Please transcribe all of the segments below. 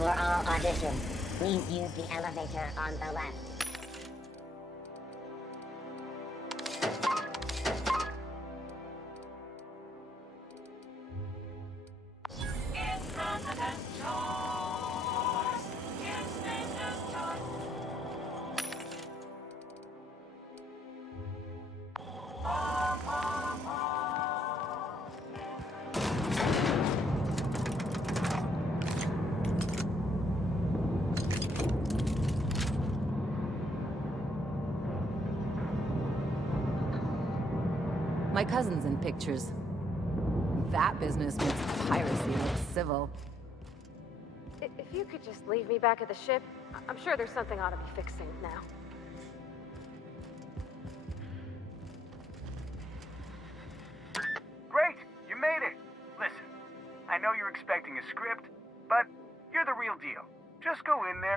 For all auditions, please use the elevator on the left. My cousin's in pictures. That business makes piracy look civil. If you could just leave me back at the ship, I'm sure there's something I ought to be fixing now. Great! You made it! Listen, I know you're expecting a script, but you're the real deal. Just go in there.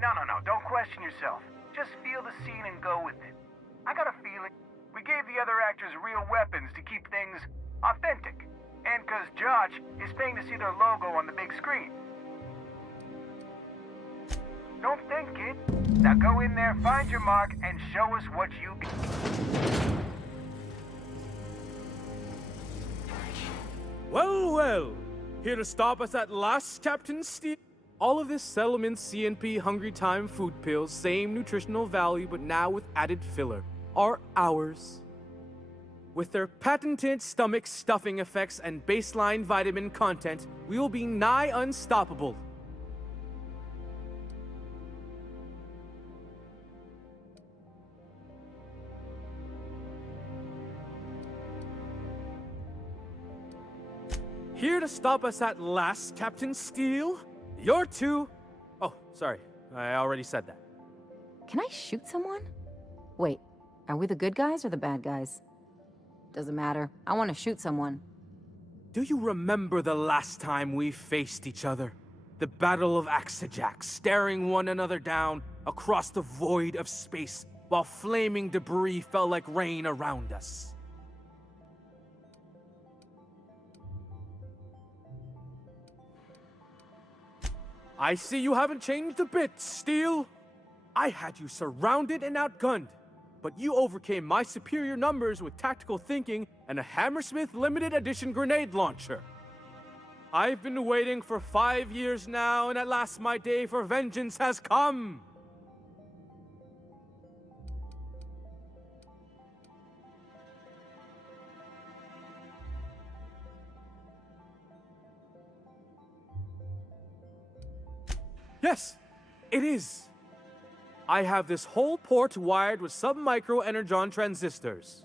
No, don't question yourself. Just feel the scene and go with it. I got a feeling we gave the other actors real weapons to keep things authentic. And 'cause Josh is paying to see their logo on the big screen. Don't think, kid. Now go in there, find your mark, and show us what you got. Well. Here to stop us at last, Captain Steel. All of this settlement CNP Hungry Time food pills, same nutritional value, but now with added filler, are ours. With their patented stomach stuffing effects and baseline vitamin content, we will be nigh unstoppable. Here to stop us at last, Captain Steel. You're two. Oh, sorry. I already said that. Can I shoot someone? Wait, are we the good guys or the bad guys? Doesn't matter. I want to shoot someone. Do you remember the last time we faced each other? The Battle of Axejack, staring one another down across the void of space while flaming debris fell like rain around us. I see you haven't changed a bit, Steel. I had you surrounded and outgunned, but you overcame my superior numbers with tactical thinking and a Hammersmith limited edition grenade launcher. I've been waiting for 5 years now, and at last my day for vengeance has come. Yes, it is. I have this whole port wired with sub-micro energon transistors.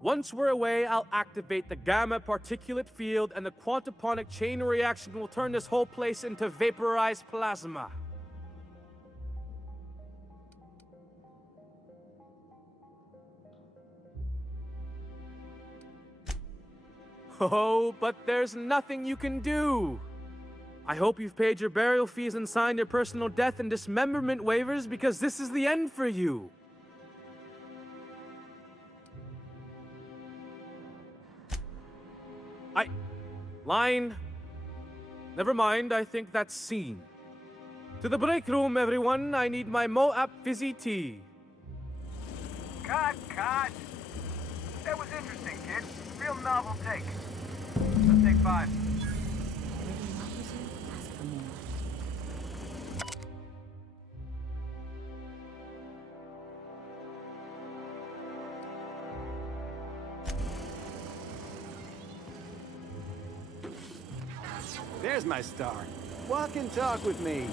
Once we're away, I'll activate the gamma particulate field and the quantaponic chain reaction will turn this whole place into vaporized plasma. Oh, but there's nothing you can do. I hope you've paid your burial fees and signed your personal death and dismemberment waivers because this is the end for you. Line. Never mind, I think that's scene. To the break room, everyone. I need my Moab fizzy tea. Cut! That was interesting, kid. Real novel take. Let's take 5. There's my star. Walk and talk with me.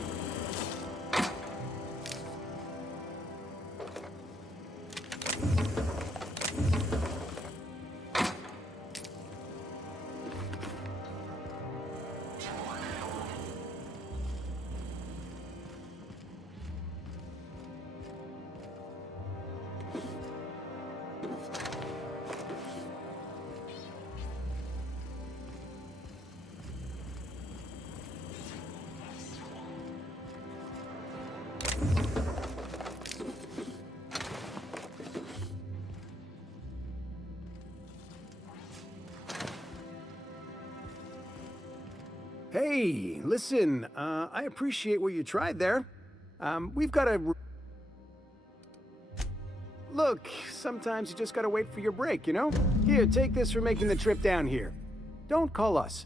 Hey, listen, I appreciate what you tried there. We've got to... Look, sometimes you just gotta wait for your break, you know? Here, take this for making the trip down here. Don't call us.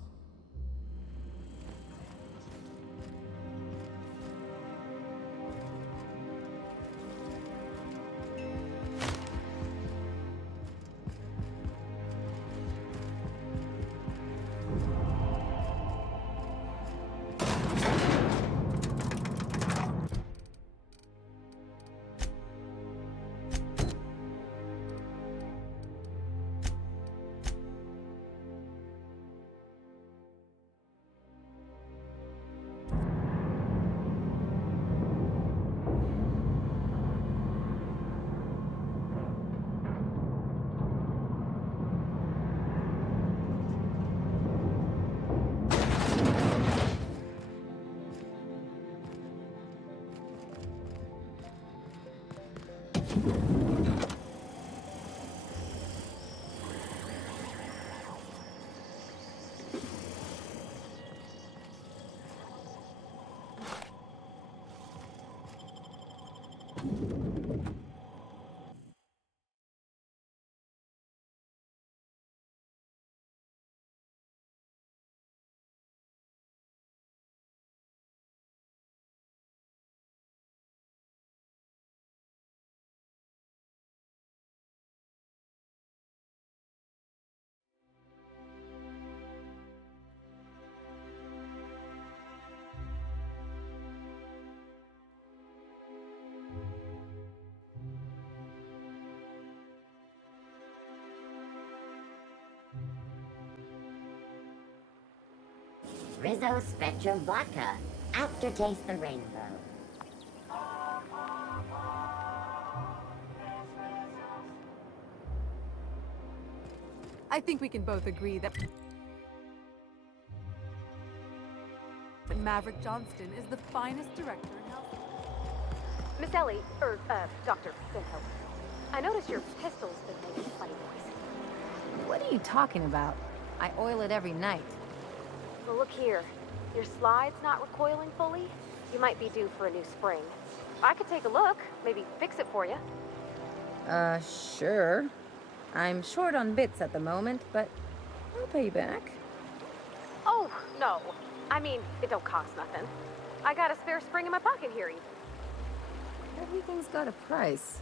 Rizzo Spectrum Vodka. Aftertaste the rainbow. I think we can both agree that Maverick Johnston is the finest director in Hell. Miss Ellie, Dr. Finho. I noticed your pistol's been making funny noise. What are you talking about? I oil it every night. Well, look here. Your slide's not recoiling fully. You might be due for a new spring. I could take a look, maybe fix it for you. Sure. I'm short on bits at the moment, but I'll pay you back. Oh, no. I mean, it don't cost nothing. I got a spare spring in my pocket here, even. Everything's got a price.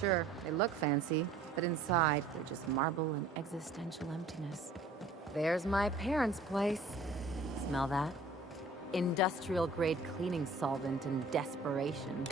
Sure, they look fancy, but inside, they're just marble and existential emptiness. There's my parents' place. Smell that? Industrial-grade cleaning solvent and desperation.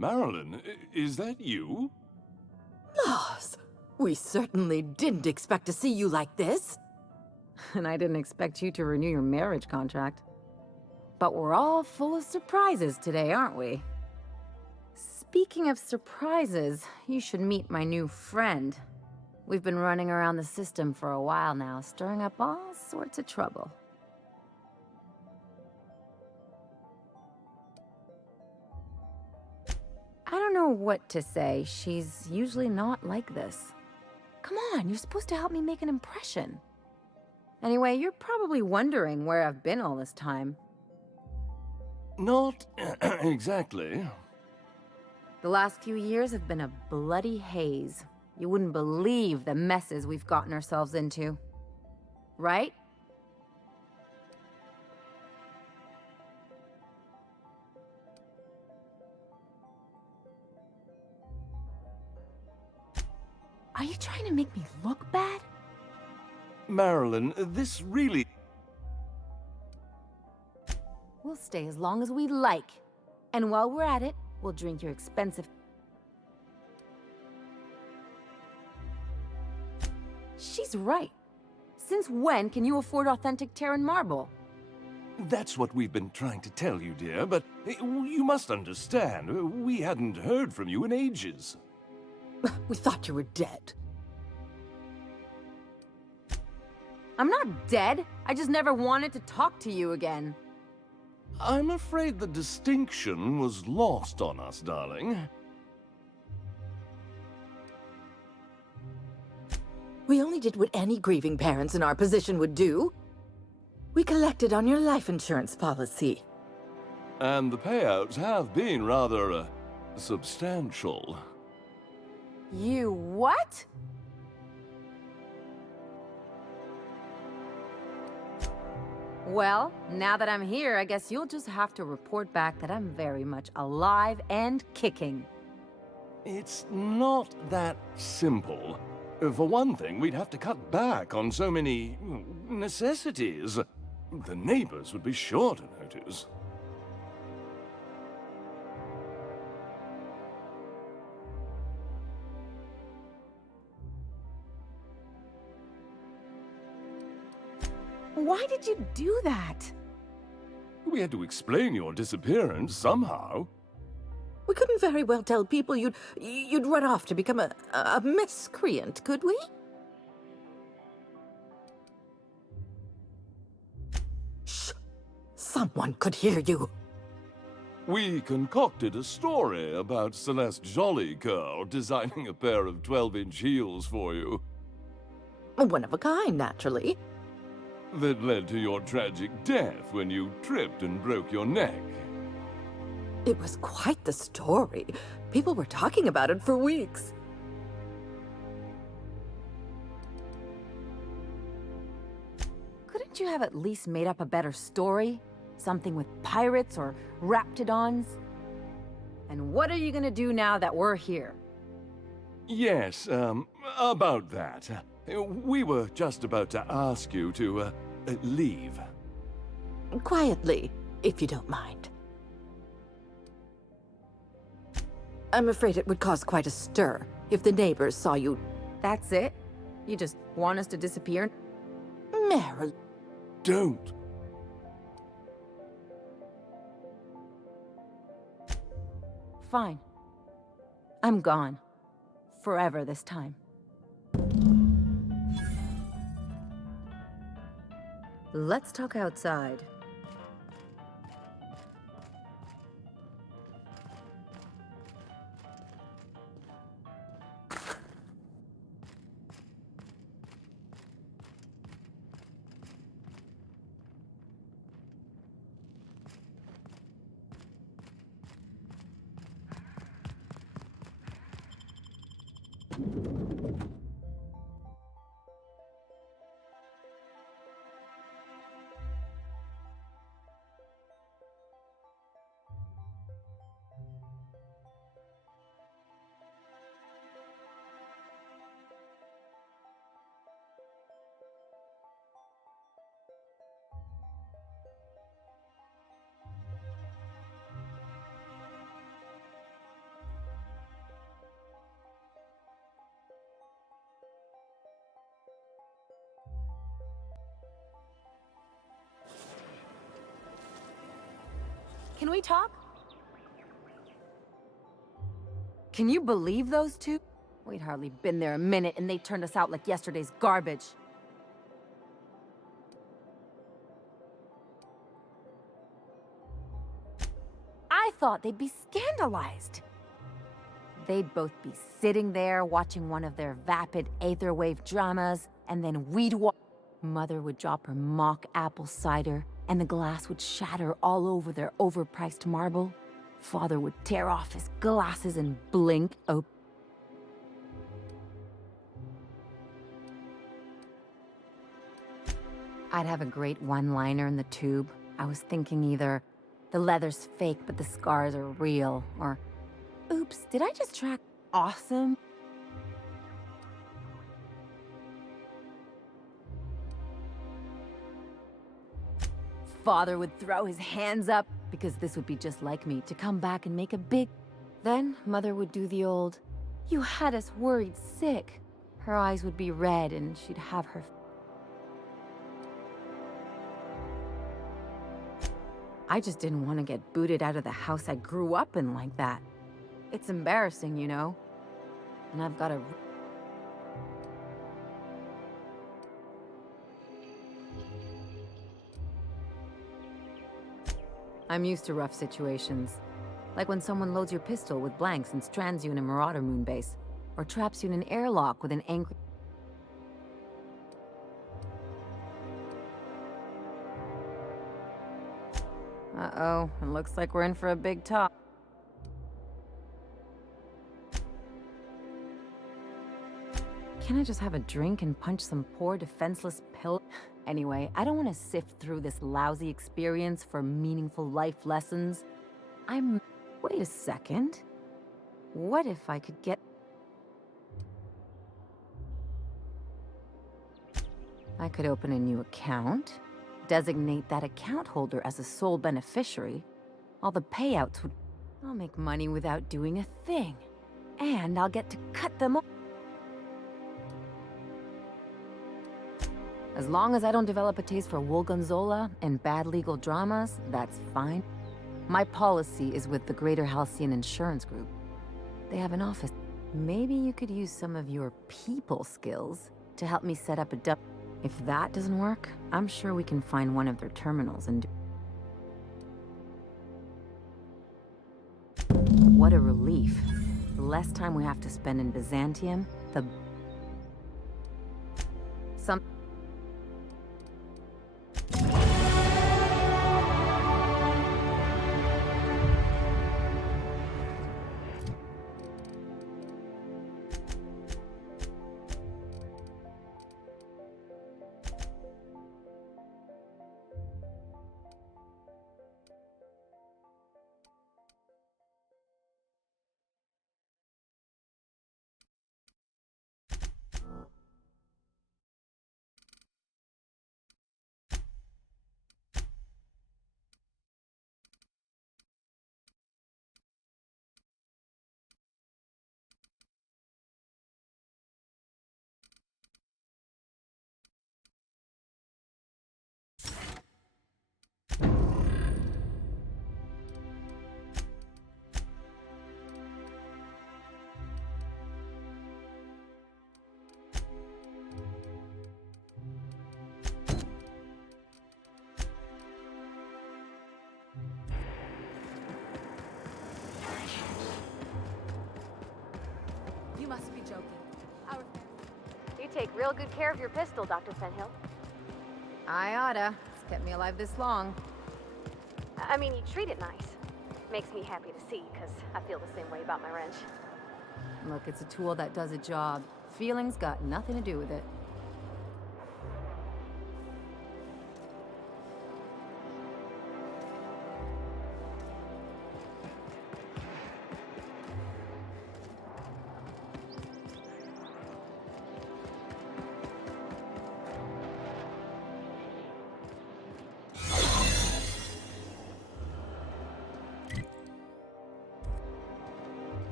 Marilyn, is that you? Lars, we certainly didn't expect to see you like this. And I didn't expect you to renew your marriage contract. But we're all full of surprises today, aren't we? Speaking of surprises, you should meet my new friend. We've been running around the system for a while now, stirring up all sorts of trouble. know what to say. She's usually not like this. Come on, you're supposed to help me make an impression. Anyway, you're probably wondering where I've been all this time. Not exactly. The last few years have been a bloody haze. You wouldn't believe the messes we've gotten ourselves into. Right? Are you trying to make me look bad? Marilyn, this really... We'll stay as long as we like. And while we're at it, we'll drink your expensive... She's right. Since when can you afford authentic Terran marble? That's what we've been trying to tell you, dear, but you must understand, we hadn't heard from you in ages. We thought you were dead. I'm not dead. I just never wanted to talk to you again. I'm afraid the distinction was lost on us, darling. We only did what any grieving parents in our position would do. We collected on your life insurance policy. And the payouts have been rather, substantial. You what? Well, now that I'm here, I guess you'll just have to report back that I'm very much alive and kicking. It's not that simple. For one thing, we'd have to cut back on so many necessities. The neighbors would be sure to notice. Why did you do that? We had to explain your disappearance somehow. We couldn't very well tell people you'd run off to become a miscreant, could we? Shh! Someone could hear you. We concocted a story about Celeste Jollycurl designing a pair of 12-inch heels for you. One of a kind, naturally. That led to your tragic death when you tripped and broke your neck. It was quite the story. People were talking about it for weeks. Couldn't you have at least made up a better story? Something with pirates or raptidons? And what are you gonna do now that we're here? Yes, about that. We were just about to ask you to, leave. Quietly, if you don't mind. I'm afraid it would cause quite a stir if the neighbors saw you. That's it? You just want us to disappear? Meryl. Don't. Fine. I'm gone. Forever this time. Let's talk outside. Can we talk? Can you believe those two? We'd hardly been there a minute and they turned us out like yesterday's garbage. I thought they'd be scandalized. They'd both be sitting there watching one of their vapid aetherwave dramas, and then Mother would drop her mock apple cider, and the glass would shatter all over their overpriced marble. Father would tear off his glasses and blink open. I'd have a great one-liner in the tube. I was thinking either, the leather's fake but the scars are real, or, oops, did I just track awesome? Father would throw his hands up, because this would be just like me, to come back and make a big... Then Mother would do the old, "You had us worried sick." Her eyes would be red and she'd have her... I just didn't want to get booted out of the house I grew up in like that. It's embarrassing, you know? And I've got a... I'm used to rough situations. Like when someone loads your pistol with blanks and strands you in a Marauder moon base, or traps you in an airlock with an angry... Uh-oh, it looks like we're in for a big talk. Can I just have a drink and punch some poor defenseless pill? Anyway, I don't want to sift through this lousy experience for meaningful life lessons. Wait a second. What if I could get... I could open a new account, designate that account holder as a sole beneficiary. All the payouts would... I'll make money without doing a thing. And I'll get to cut them off. As long as I don't develop a taste for wool gonzola and bad legal dramas, that's fine. My policy is with the Greater Halcyon Insurance Group. They have an office. Maybe you could use some of your people skills to help me set up a dump. If that doesn't work, I'm sure we can find one of their terminals and do... What a relief. The less time we have to spend in Byzantium, the... You must be joking. You take real good care of your pistol, Dr. Fenhill. I oughta. It's kept me alive this long. I mean, you treat it nice. Makes me happy to see, because I feel the same way about my wrench. Look, it's a tool that does a job. Feelings got nothing to do with it.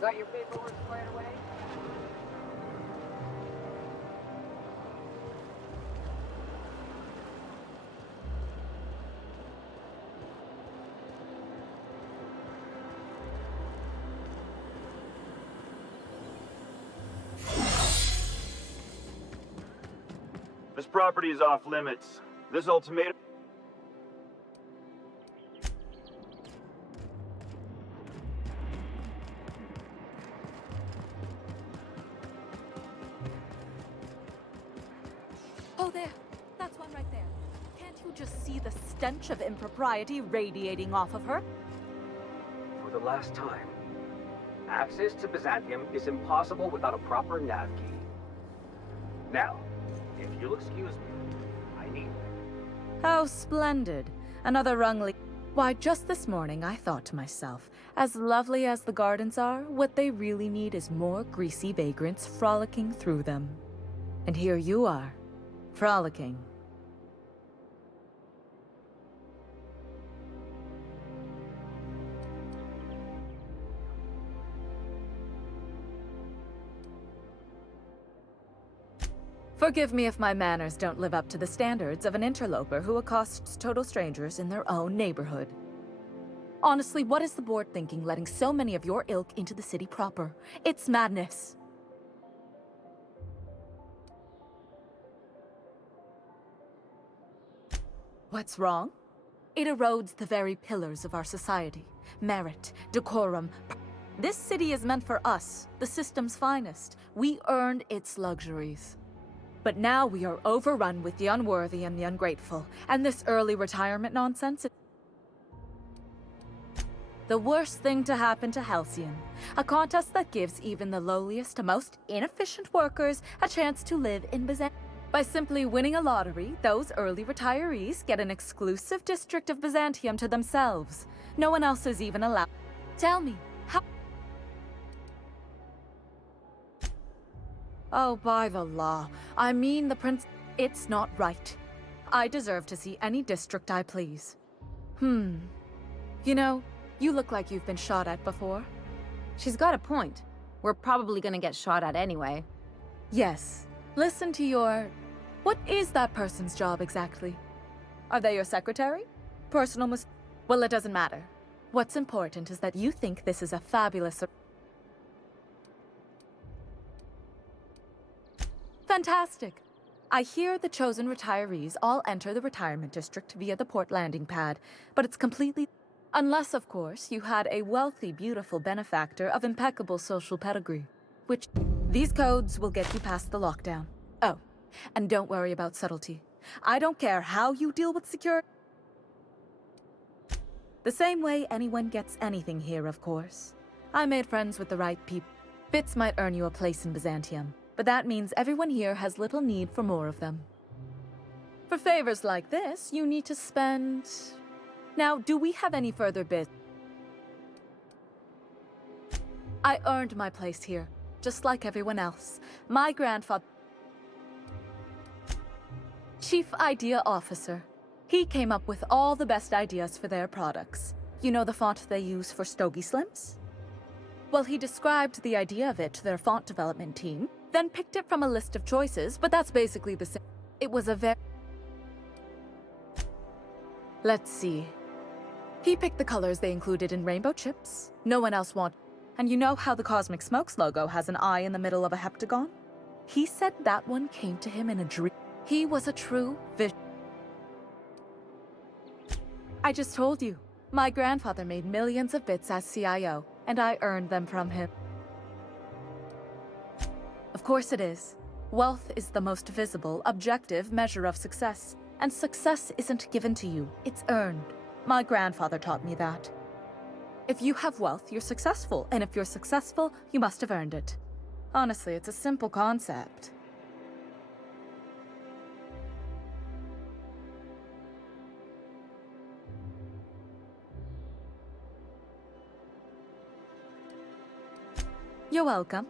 Got your paperwork squared away? This property is off limits. This ultimatum... Oh, there. That's one right there. Can't you just see the stench of impropriety radiating off of her? For the last time, access to Byzantium is impossible without a proper nav key. Now, if you'll excuse me, I need... How splendid. Another rung. Why, just this morning I thought to myself, as lovely as the gardens are, what they really need is more greasy vagrants frolicking through them. And here you are, frolicking. Forgive me if my manners don't live up to the standards of an interloper who accosts total strangers in their own neighborhood. Honestly, what is the board thinking letting so many of your ilk into the city proper? It's madness. What's wrong? It erodes the very pillars of our society. Merit, decorum. This city is meant for us, the system's finest. We earned its luxuries. But now we are overrun with the unworthy and the ungrateful, and this early retirement nonsense is the worst thing to happen to Halcyon. A contest that gives even the lowliest to most inefficient workers a chance to live in Byzantium. By simply winning a lottery, those early retirees get an exclusive district of Byzantium to themselves. No one else is even allowed. Tell me, how... Oh, by the law. I mean the prince... It's not right. I deserve to see any district I please. You know, you look like you've been shot at before. She's got a point. We're probably gonna get shot at anyway. Yes. Listen to your... What is that person's job exactly? Are they your secretary? Personal Well, it doesn't matter. What's important is that you think this is a fabulous... Fantastic. I hear the chosen retirees all enter the retirement district via the port landing pad, but it's completely... Unless, of course, you had a wealthy, beautiful benefactor of impeccable social pedigree, which... These codes will get you past the lockdown. Oh, and don't worry about subtlety. I don't care how you deal with security. The same way anyone gets anything here, of course. I made friends with the right people. Bits might earn you a place in Byzantium, but that means everyone here has little need for more of them. For favors like this, you need to spend... Now, do we have any further business? I earned my place here, just like everyone else. My grandfather... Chief Idea Officer. He came up with all the best ideas for their products. You know the font they use for Stogie Slims? Well, he described the idea of it to their font development team, then picked it from a list of choices, but that's basically the same. It was a very... Let's see. He picked the colors they included in rainbow chips. No one else wanted. And you know how the Cosmic Smokes logo has an eye in the middle of a heptagon? He said that one came to him in a dream. He was a true vision. I just told you. My grandfather made millions of bits as CIO, and I earned them from him. Of course it is. Wealth is the most visible, objective measure of success. And success isn't given to you, it's earned. My grandfather taught me that. If you have wealth, you're successful, and if you're successful, you must have earned it. Honestly, it's a simple concept. You're welcome.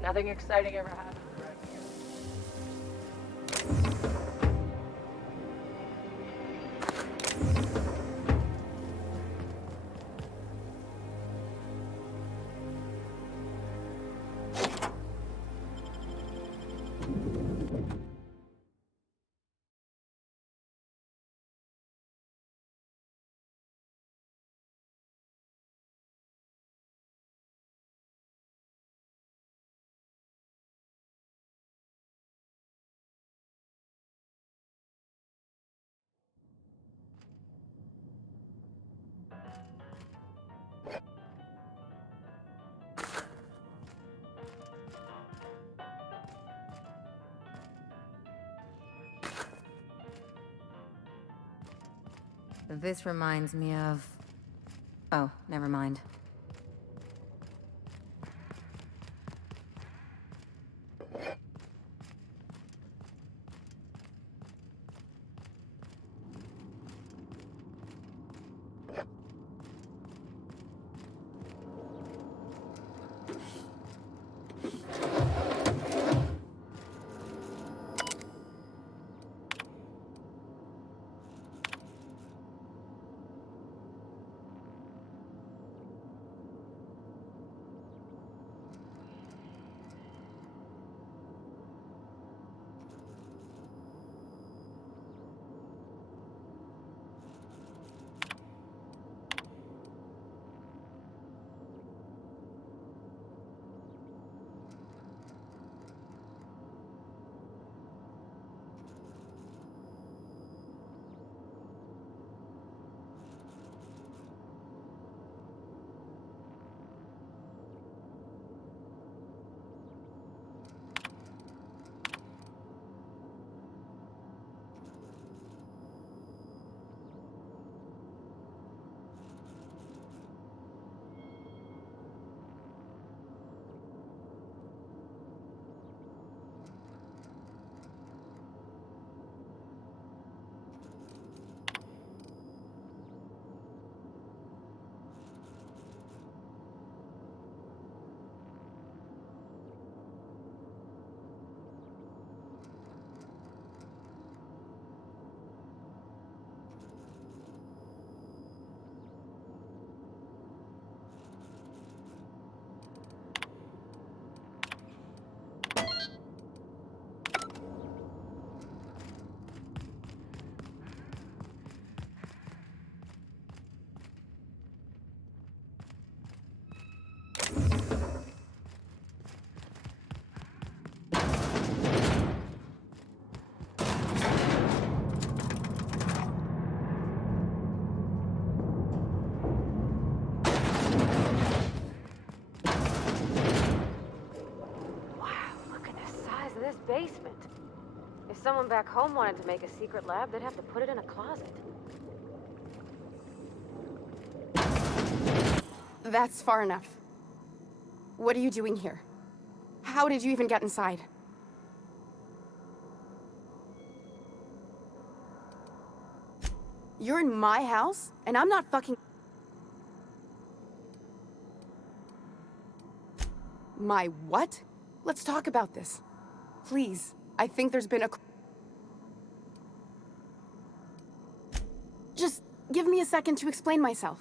Nothing exciting ever happened. This reminds me of... Oh, never mind. This basement. If someone back home wanted to make a secret lab, they'd have to put it in a closet. That's far enough. What are you doing here? How did you even get inside? You're in my house, and I'm not fucking... My what? Let's talk about this. Please, I think there's been a... Just give me a second to explain myself.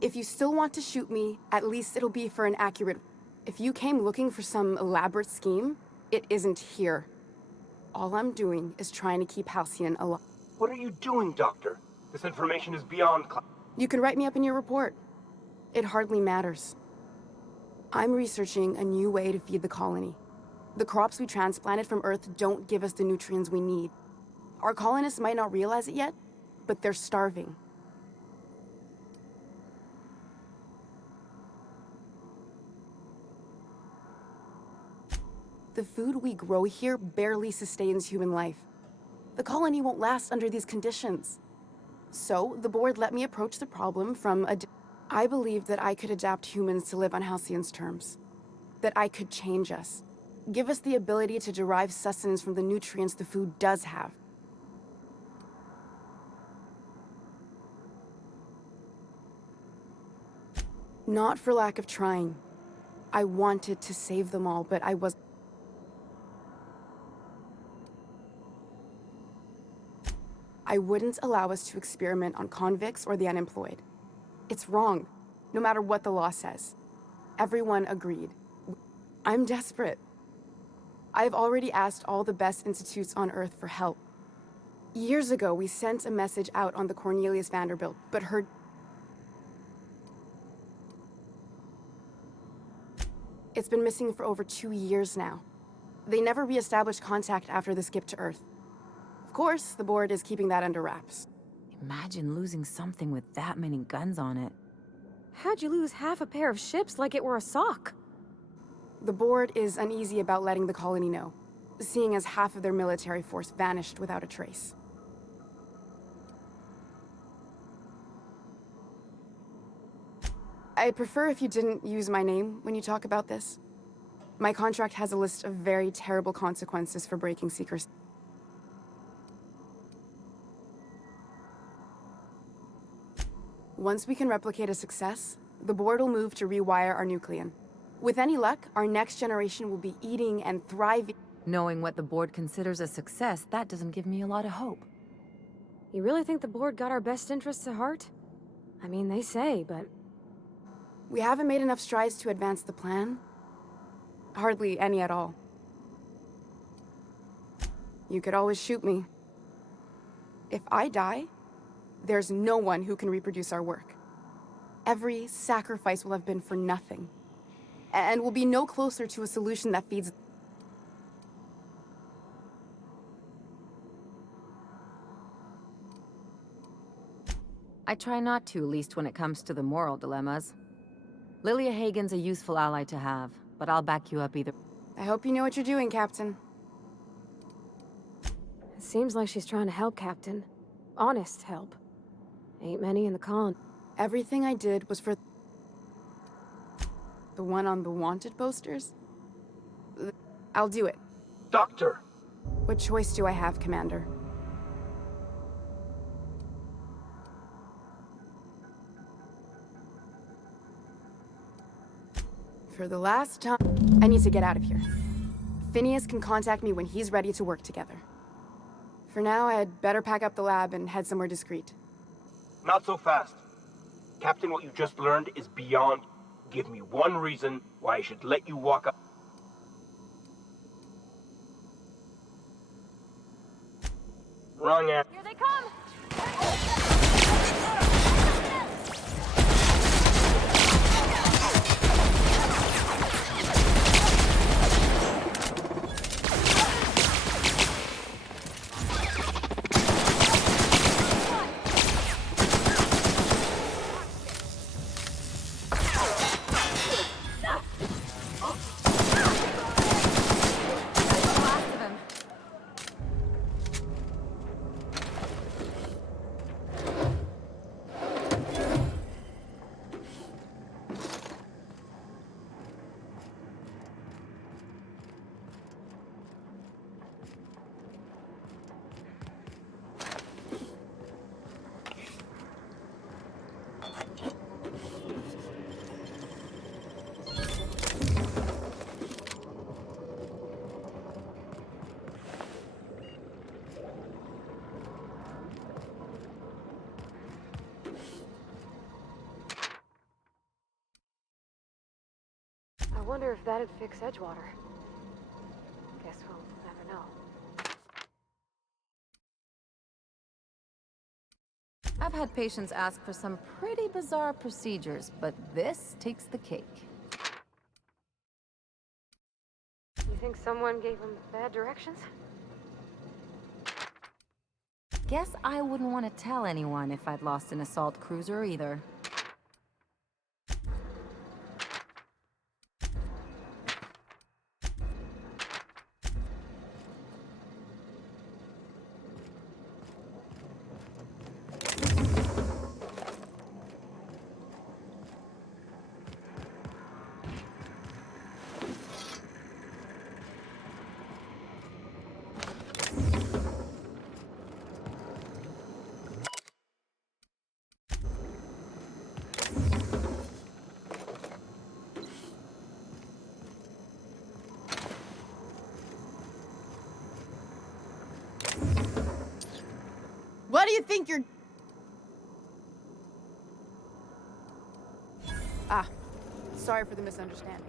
If you still want to shoot me, at least it'll be for an accurate... If you came looking for some elaborate scheme, it isn't here. All I'm doing is trying to keep Halcyon alive. What are you doing, Doctor? This information is beyond... You can write me up in your report. It hardly matters. I'm researching a new way to feed the colony. The crops we transplanted from Earth don't give us the nutrients we need. Our colonists might not realize it yet, but they're starving. The food we grow here barely sustains human life. The colony won't last under these conditions. So, the board let me approach the problem from a... I believed that I could adapt humans to live on Halcyon's terms. That I could change us. Give us the ability to derive sustenance from the nutrients the food does have. Not for lack of trying. I wanted to save them all, but I was... I wouldn't allow us to experiment on convicts or the unemployed. It's wrong, no matter what the law says. Everyone agreed. I'm desperate. I've already asked all the best institutes on Earth for help. Years ago, we sent a message out on the Cornelius Vanderbilt, but heard... It's been missing for over 2 years now. They never re-established contact after the skip to Earth. Of course, the board is keeping that under wraps. Imagine losing something with that many guns on it. How'd you lose half a pair of ships like it were a sock? The board is uneasy about letting the colony know, seeing as half of their military force vanished without a trace. I'd prefer if you didn't use my name when you talk about this. My contract has a list of very terrible consequences for breaking secrecy. Once we can replicate a success, the board will move to rewire our nucleon. With any luck, our next generation will be eating and thriving. Knowing what the board considers a success, that doesn't give me a lot of hope. You really think the board got our best interests at heart? I mean, they say, but... We haven't made enough strides to advance the plan. Hardly any at all. You could always shoot me. If I die, there's no one who can reproduce our work. Every sacrifice will have been for nothing. And we'll be no closer to a solution that feeds... I try not to, least when it comes to the moral dilemmas. Lilia Hagen's a useful ally to have, but I'll back you up either. I hope you know what you're doing, Captain. It seems like she's trying to help, Captain. Honest help. Ain't many in the con. Everything I did was for... The one on the wanted posters? I'll do it. Doctor! What choice do I have, Commander? For the last time... I need to get out of here. Phineas can contact me when he's ready to work together. For now, I'd better pack up the lab and head somewhere discreet. Not so fast. Captain, what you just learned is beyond... Give me one reason why I should let you walk up. Wrong answer. Here they come! I wonder if that'd fix Edgewater. Guess we'll never know. I've had patients ask for some pretty bizarre procedures, but this takes the cake. You think someone gave him bad directions? Guess I wouldn't want to tell anyone if I'd lost an assault cruiser either. What do you think you're... Ah, sorry for the misunderstanding.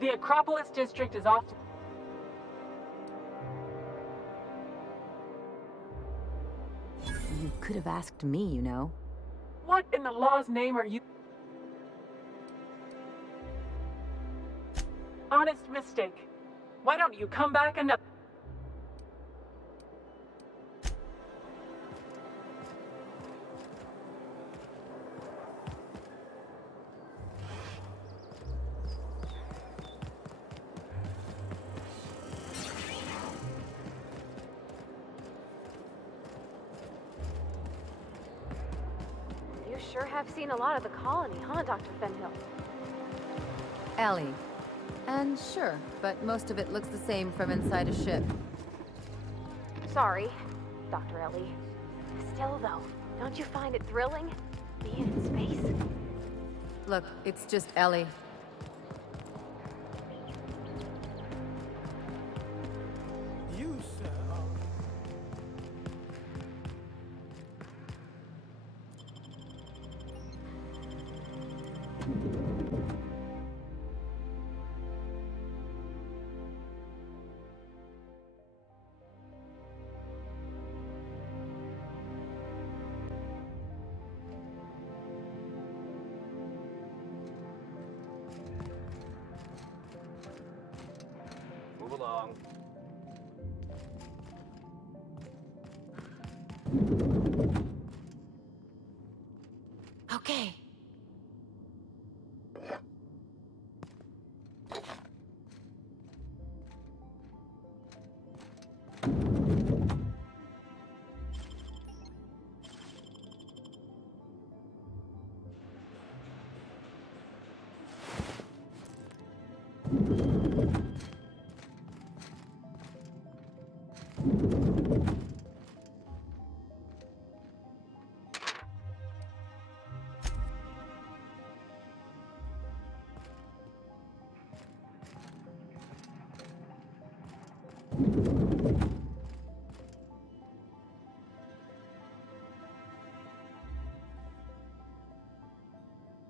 The Acropolis district is off. You could have asked me, you know. What in the law's name are you? Honest mistake. Why don't you come back and... You sure have seen a lot of the colony, huh, Dr. Fenhill? Ellie. And sure, but most of it looks the same from inside a ship. Sorry, Dr. Ellie. Still, though, don't you find it thrilling? Being in space? Look, it's just Ellie. You, sir. Move along. Okay.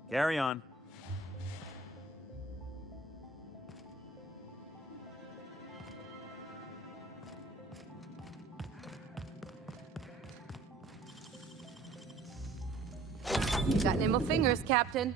Carry on. You got nimble fingers, Captain.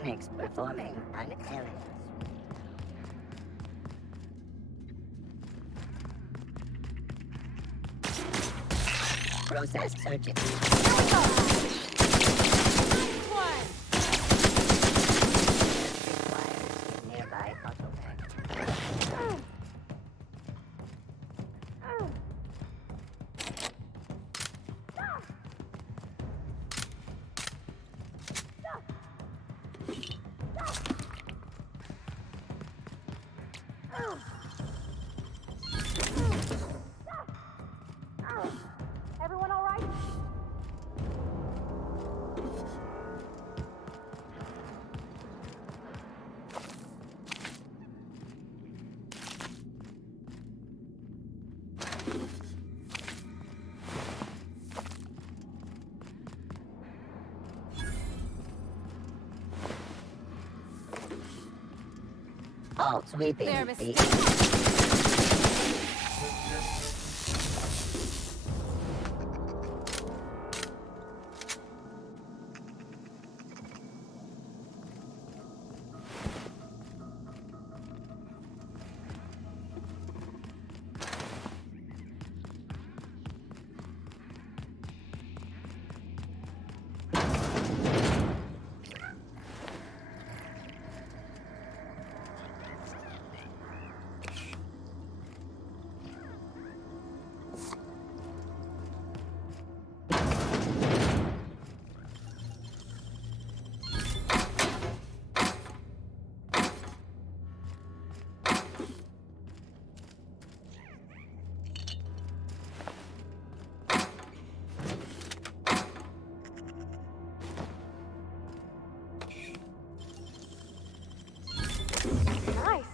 Performing an errand. Process searching. Nearby auto bank. Everyone all right? All sweeping. There, Nice.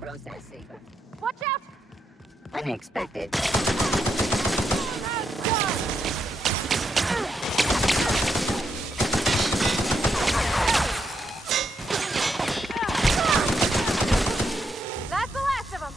Processing. Watch out! Unexpected. That's the last of them.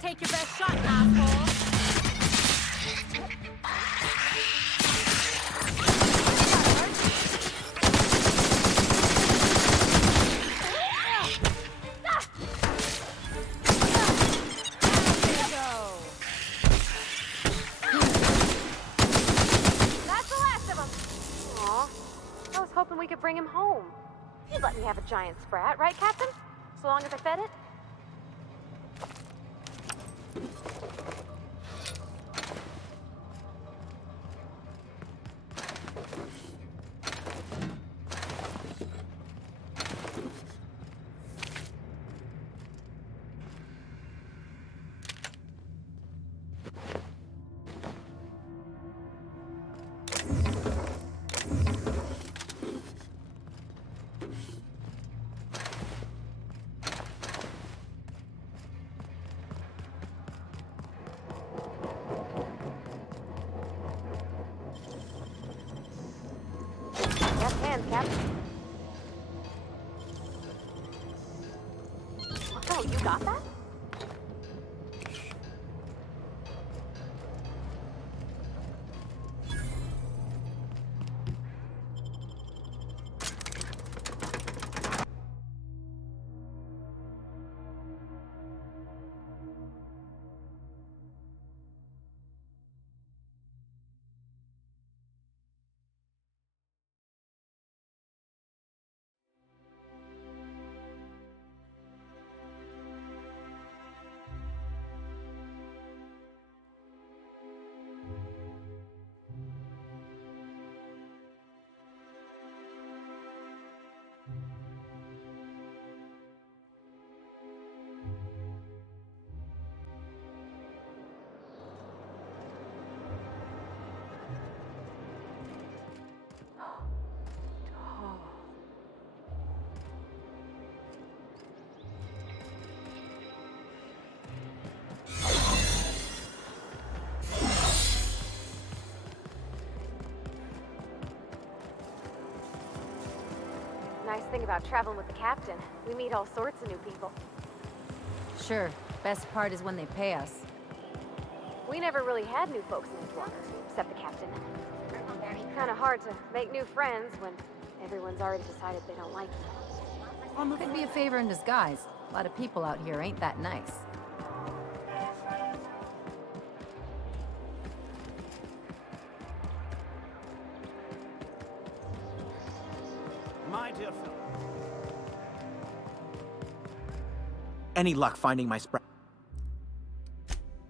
Take your best shot, asshole! That's the last of them. Aw, I was hoping we could bring him home. You'd let me have a giant sprat, right, Captain? So long as I fed it? Left hand, Captain. Oh, you got that? Nice thing about traveling with the captain. We meet all sorts of new people. Sure, best part is when they pay us. We never really had new folks in Edgewater, except the captain. Kinda hard to make new friends when everyone's already decided they don't like you. Could be a favor in disguise. A lot of people out here ain't that nice. My dear fellow. Any luck finding my spray?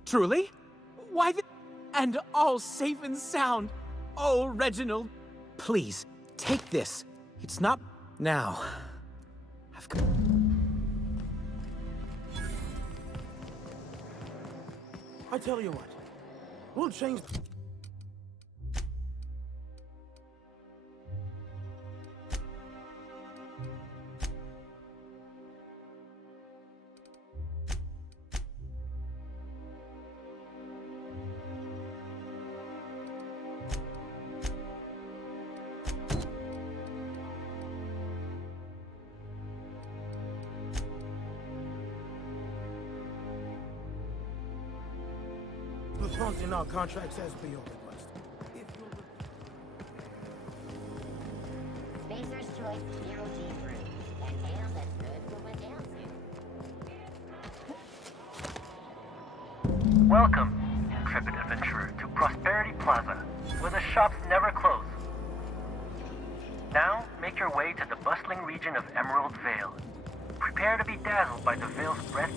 Truly? Why and all safe and sound. Oh, Reginald, please, take this. It's not... Now. I tell you what. We'll change... The font in our contracts as per your request. Spacer's Choice Zero G Brew. An ale that's good for what ails you. Welcome, intrepid adventurer, to Prosperity Plaza, where the shops never close. Now, make your way to the bustling region of Emerald Vale. Prepare to be dazzled by the Vale's breath.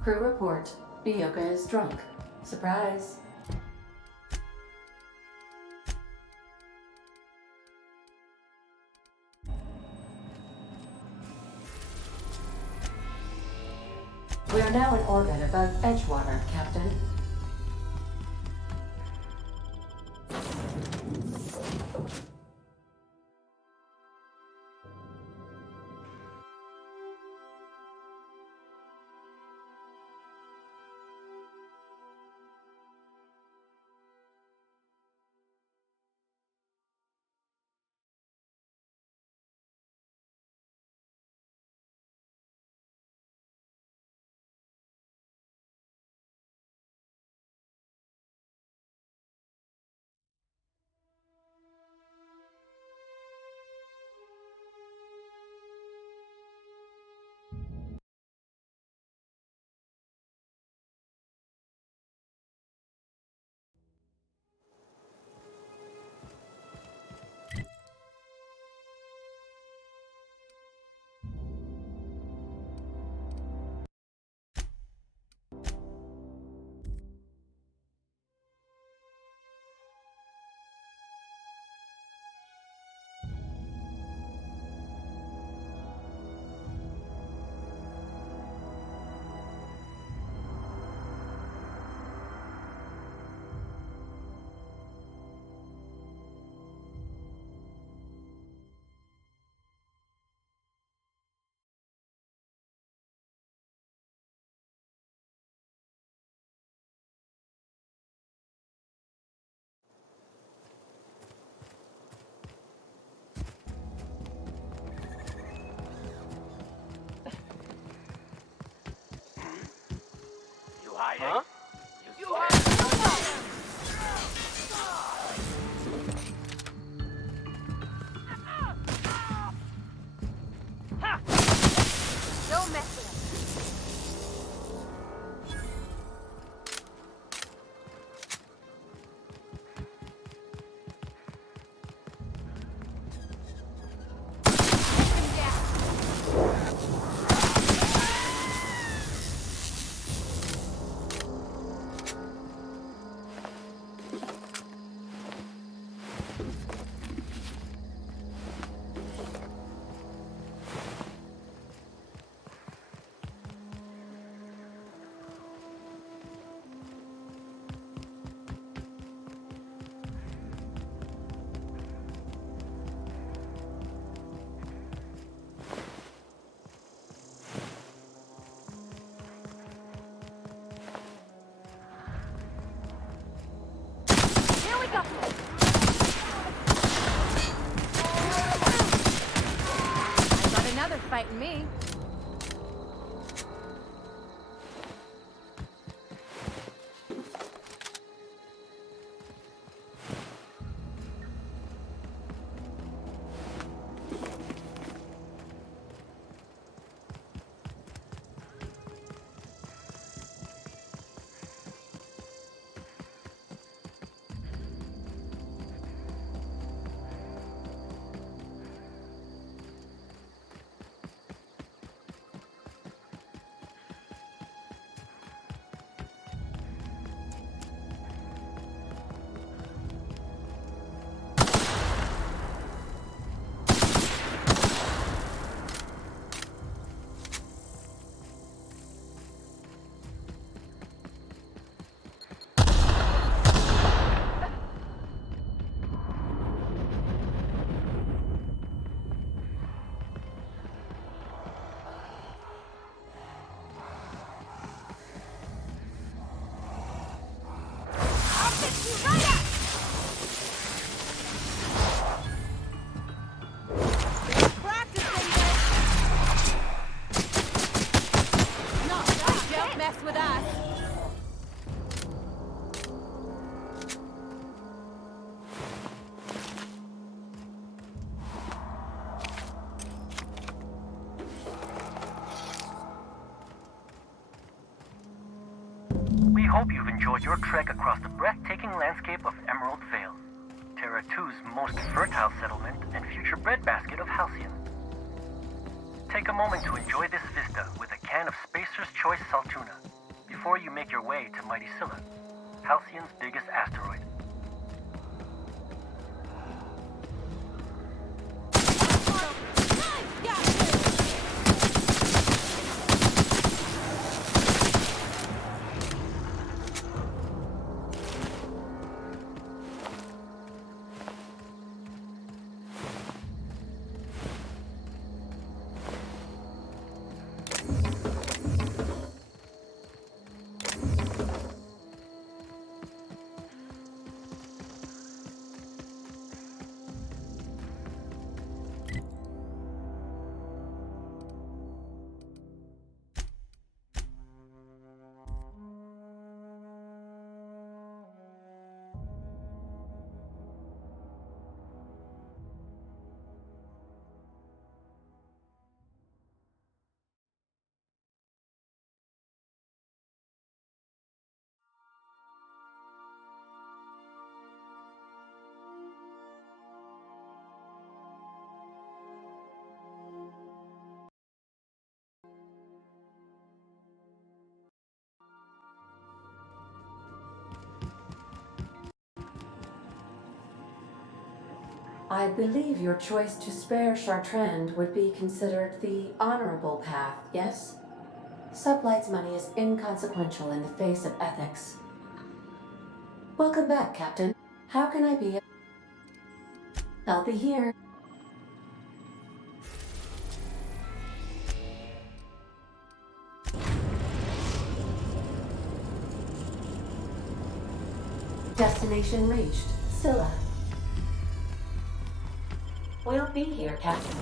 Crew report. Bioka is drunk. Surprise. We are now in orbit above Edgewater, Captain. hope you've enjoyed your trek across the breathtaking landscape of Emerald Vale, Terra 2's most fertile settlement and future breadbasket of Halcyon. Take a moment to enjoy this vista with a can of Spacer's Choice Saltuna before you make your way to Mighty Scylla, Halcyon's biggest asteroid. I believe your choice to spare Chartrand would be considered the honorable path, yes? Sublight's money is inconsequential in the face of ethics. Welcome back, Captain. How can I be? I'll be here. Destination reached. Scylla. We'll be here, Captain.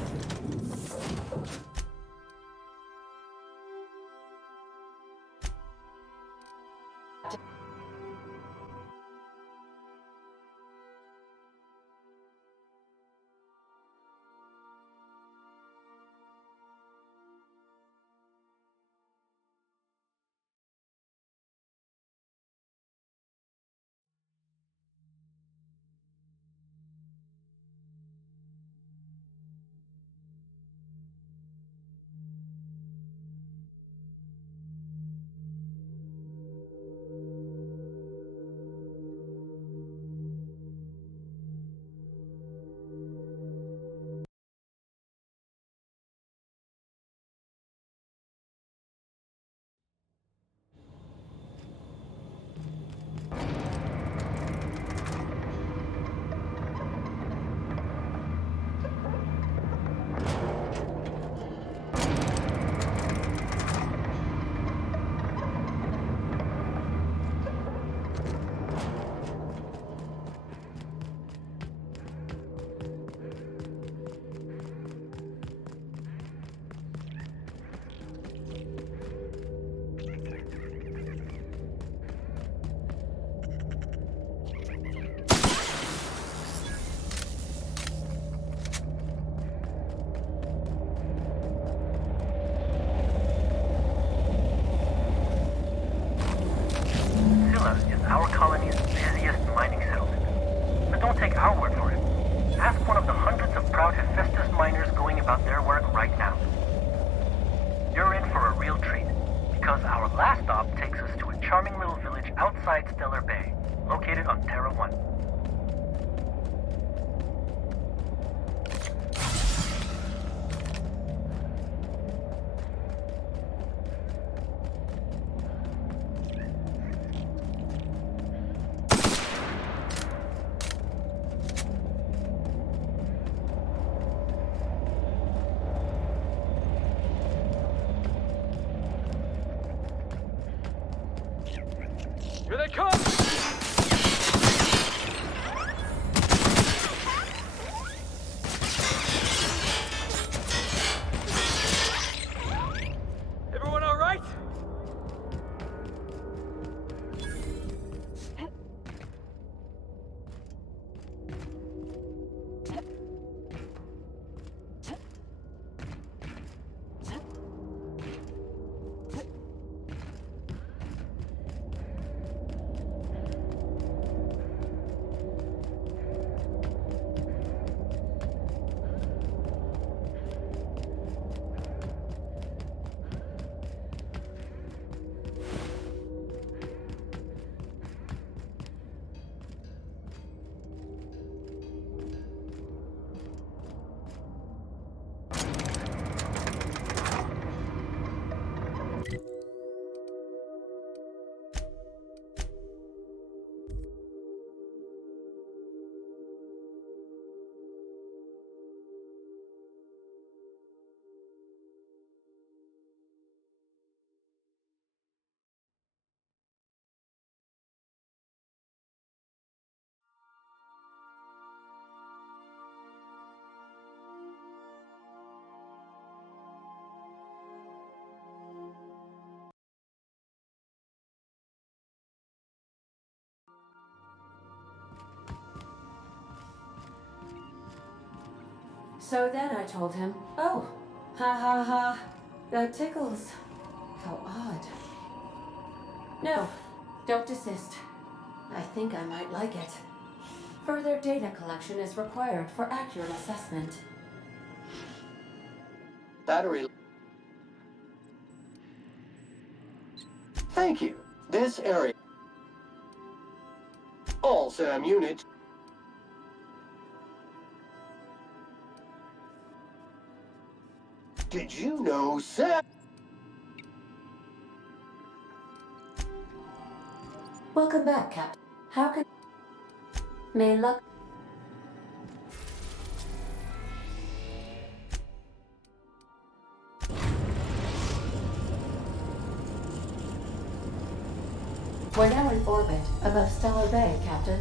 Our colony's busiest mining settlement. But don't take our word for it. Ask one of the hundreds of proud Hephaestus miners going about their work right now. You're in for a real treat, because our last stop takes us to a charming little village outside Stellar Bay, located on Terra 1. Here they come! Everyone all right? So then I told him, oh, ha ha ha, that tickles. How odd. No, don't desist. I think I might like it. Further data collection is required for accurate assessment. Battery. Thank you. This area. All SAM units. Did you know SAM? Welcome back, Captain. How can... May luck... We're now in orbit above Stellar Bay, Captain.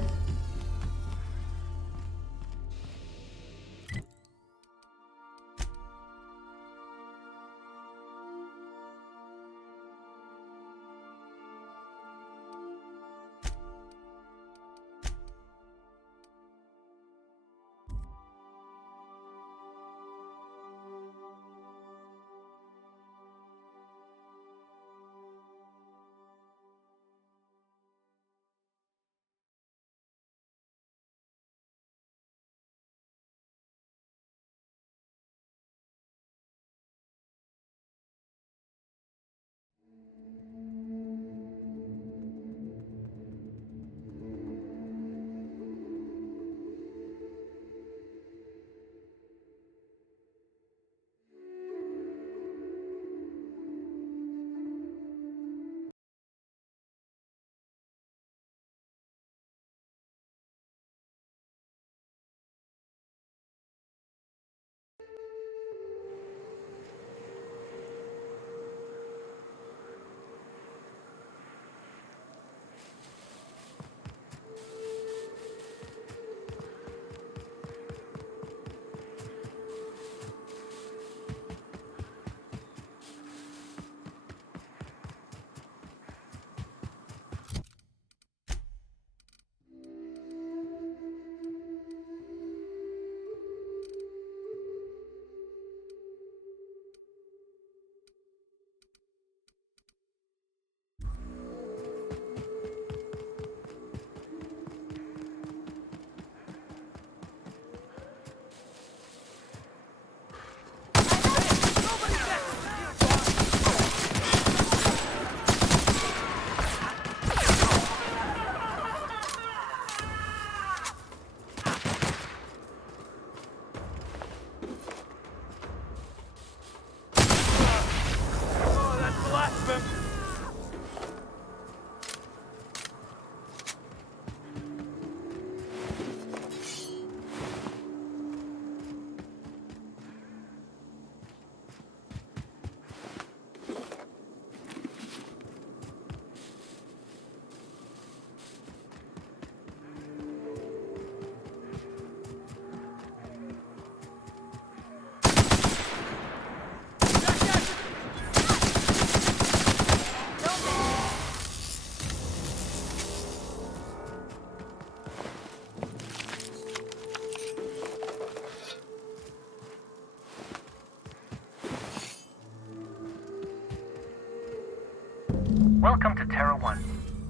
Welcome to Terra 1,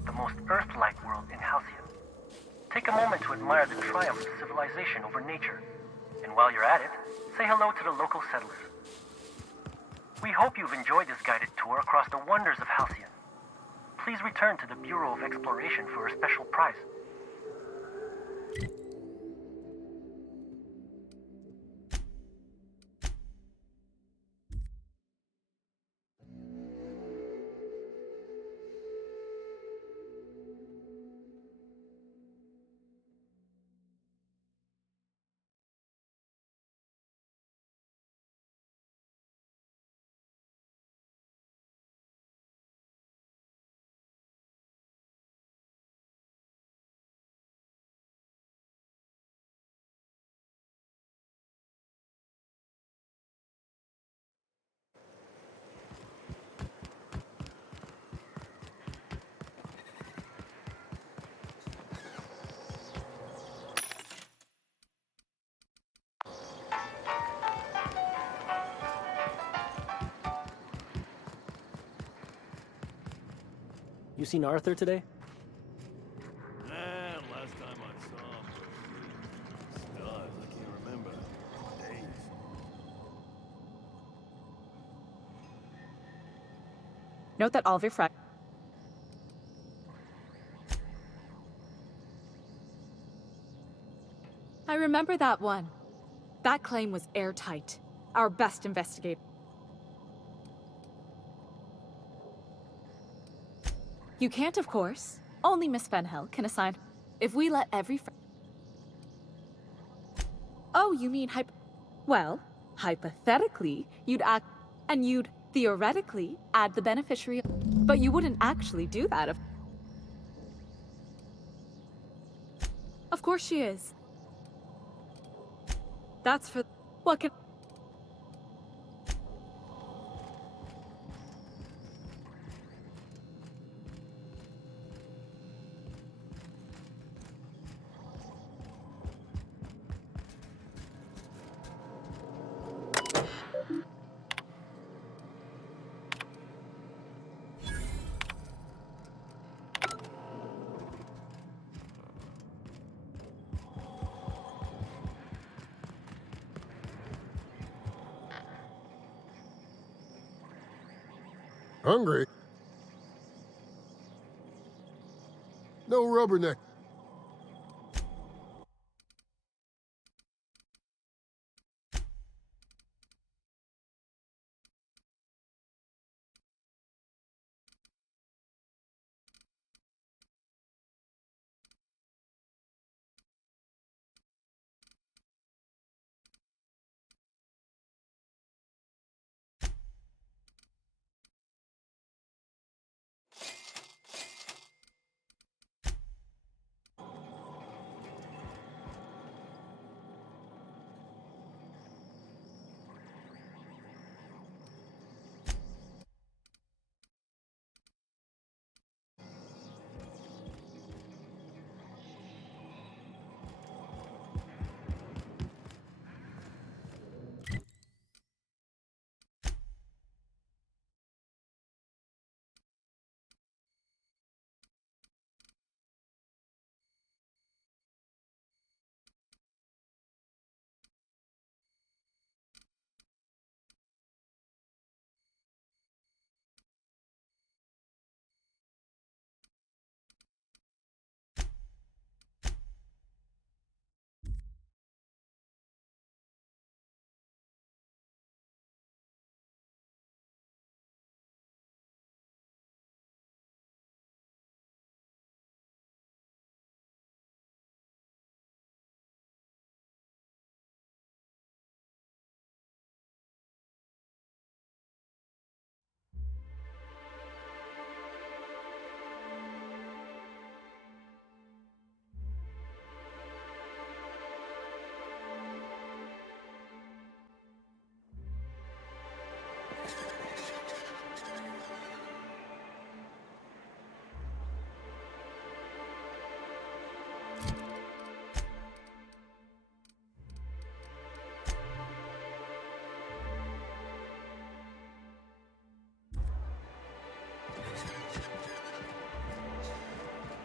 the most Earth-like world in Halcyon. Take a moment to admire the triumph of civilization over nature. And while you're at it, say hello to the local settlers. We hope you've enjoyed this guided tour across the wonders of Halcyon. Please return to the Bureau of Exploration for a special prize. You seen Arthur today? Last time I saw him was stars. I can't remember. Days. Note that all of your I remember that one. That claim was airtight. Our best investigator. You can't, of course. Only Miss Fenhel can assign. If we let every Oh, you mean well, hypothetically, you'd act and you'd theoretically add the beneficiary, but you wouldn't actually do that. Of course she is. That's for what can Hungry? No rubberneck.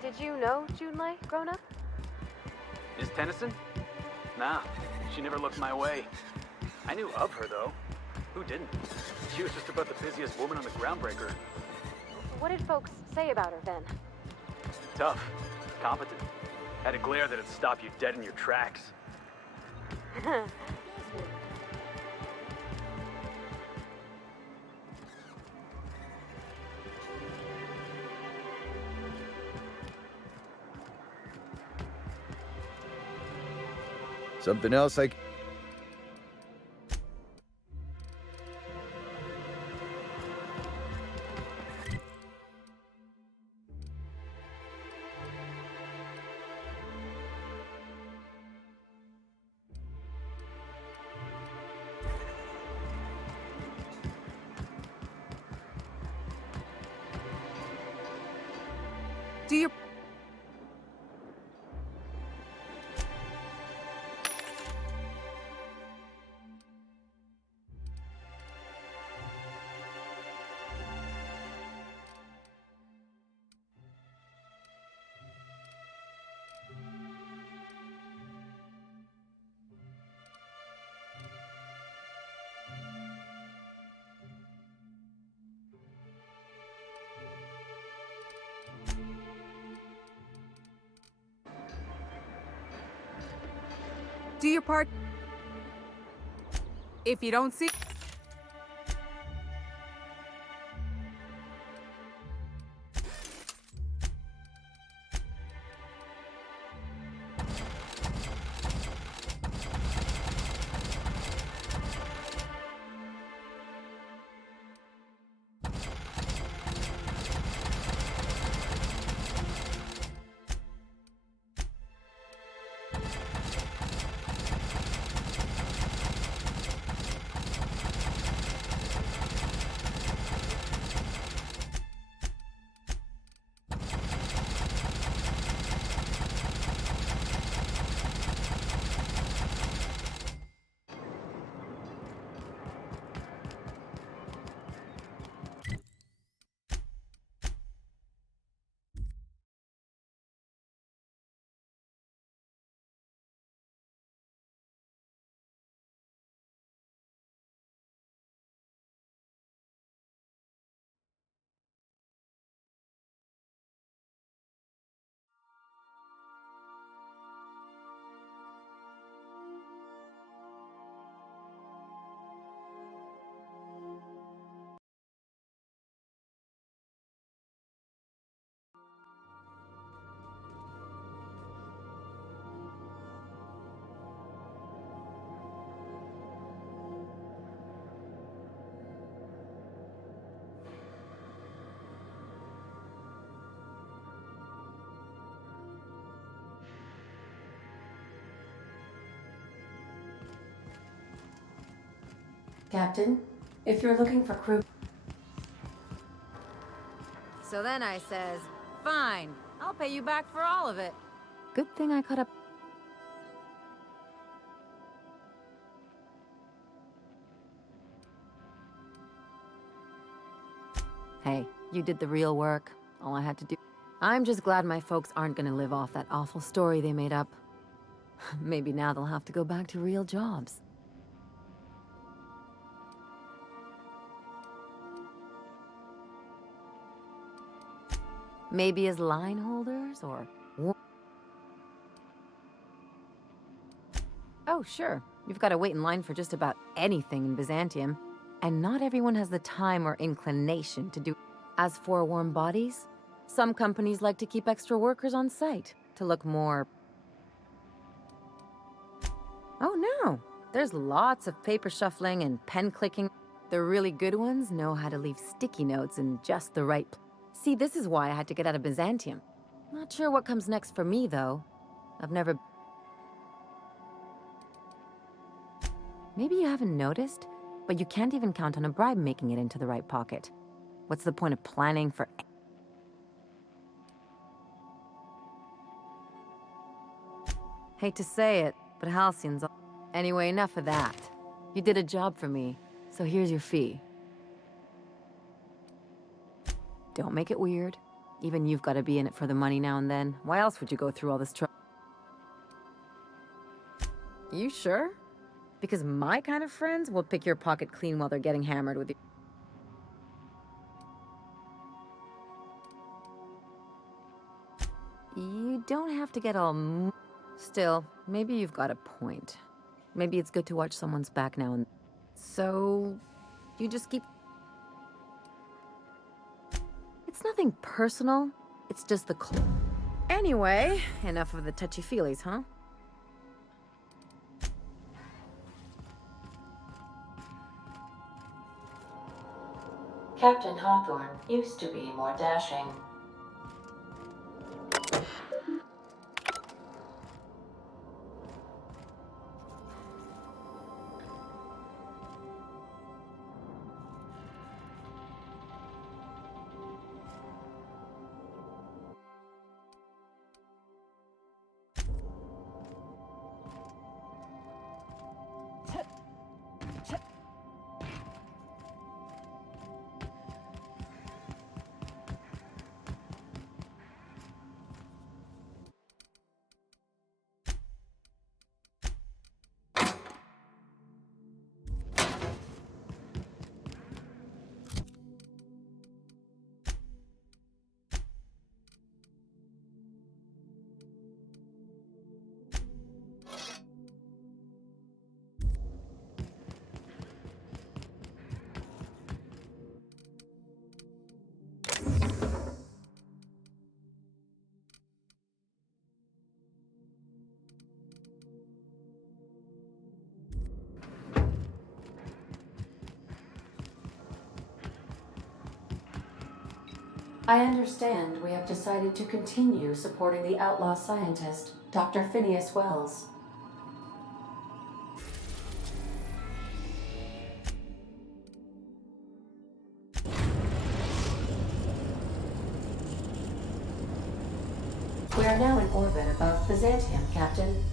Did you know Junlei grown up? Miss Tennyson? Nah, she never looked my way. I knew of her, though. Who didn't? She was just about the busiest woman on the Groundbreaker. What did folks say about her then? Tough. Competent. Had a glare that'd stop you dead in your tracks. Something else I... do your Do your part. If you don't see... Captain, if you're looking for crew... So then I says, fine, I'll pay you back for all of it. Good thing I caught up. Hey, you did the real work. All I had to do. I'm just glad my folks aren't gonna live off that awful story they made up. Maybe now they'll have to go back to real jobs. Maybe as line holders, or... Oh, sure. You've got to wait in line for just about anything in Byzantium. And not everyone has the time or inclination to do... As for warm bodies, some companies like to keep extra workers on site to look more... Oh no! There's lots of paper shuffling and pen clicking. The really good ones know how to leave sticky notes in just the right... See, this is why I had to get out of Byzantium. Not sure what comes next for me, though. I've never... Maybe you haven't noticed, but you can't even count on a bribe making it into the right pocket. What's the point of planning for... Hate to say it, but Halcyon's... Anyway, enough of that. You did a job for me, so here's your fee. Don't make it weird. Even you've got to be in it for the money now and then. Why else would you go through all this trouble? You sure? Because my kind of friends will pick your pocket clean while they're getting hammered with you. You don't have to get all... Still, maybe you've got a point. Maybe it's good to watch someone's back now and... So... You just keep... It's nothing personal. It's just the... Anyway, enough of the touchy-feelies, huh? Captain Hawthorne used to be more dashing. I understand we have decided to continue supporting the outlaw scientist, Dr. Phineas Wells. We are now in orbit above Byzantium, Captain.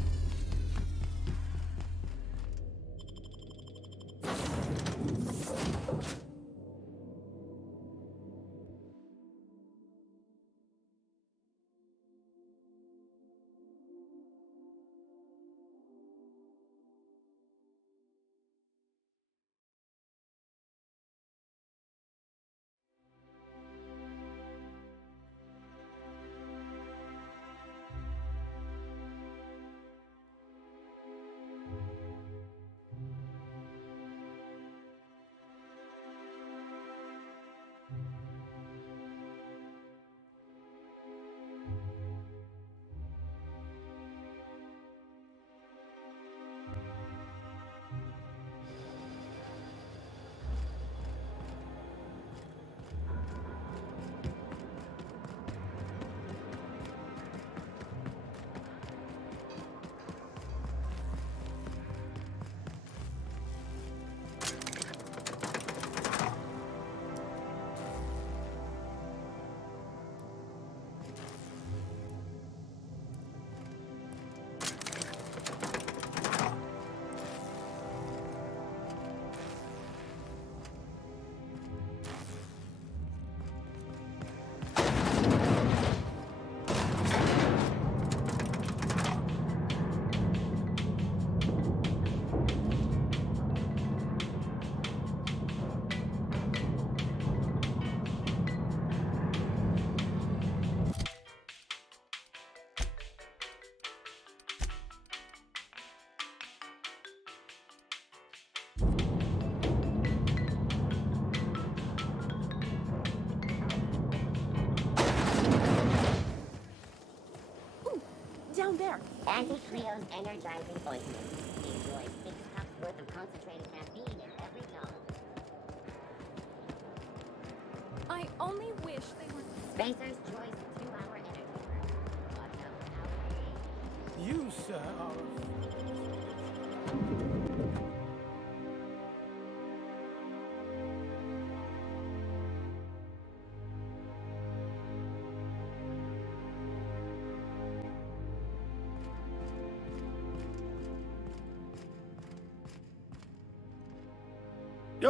Down there. Anti-Cleo's energizing ointment. Enjoy 6 cups worth of concentrated caffeine in every dollar. I only wish they were... Spacer's Choice 2-hour energy drink. Watch out for alcohol. You, sir, are...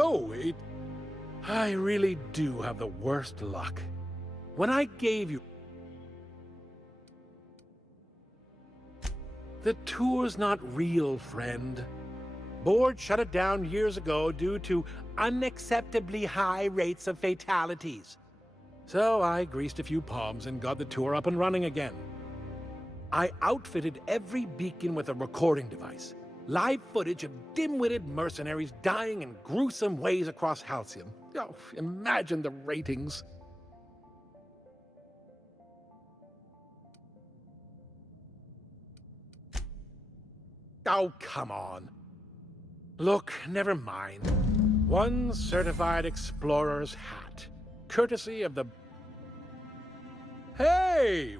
Oh, wait. I really do have the worst luck. When I gave you... The tour's not real, friend. Board shut it down years ago due to unacceptably high rates of fatalities. So I greased a few palms and got the tour up and running again. I outfitted every beacon with a recording device. Live footage of dim-witted mercenaries dying in gruesome ways across Halcyon. Oh, imagine the ratings. Oh, come on. Look, never mind. One certified explorer's hat, courtesy of the... Hey!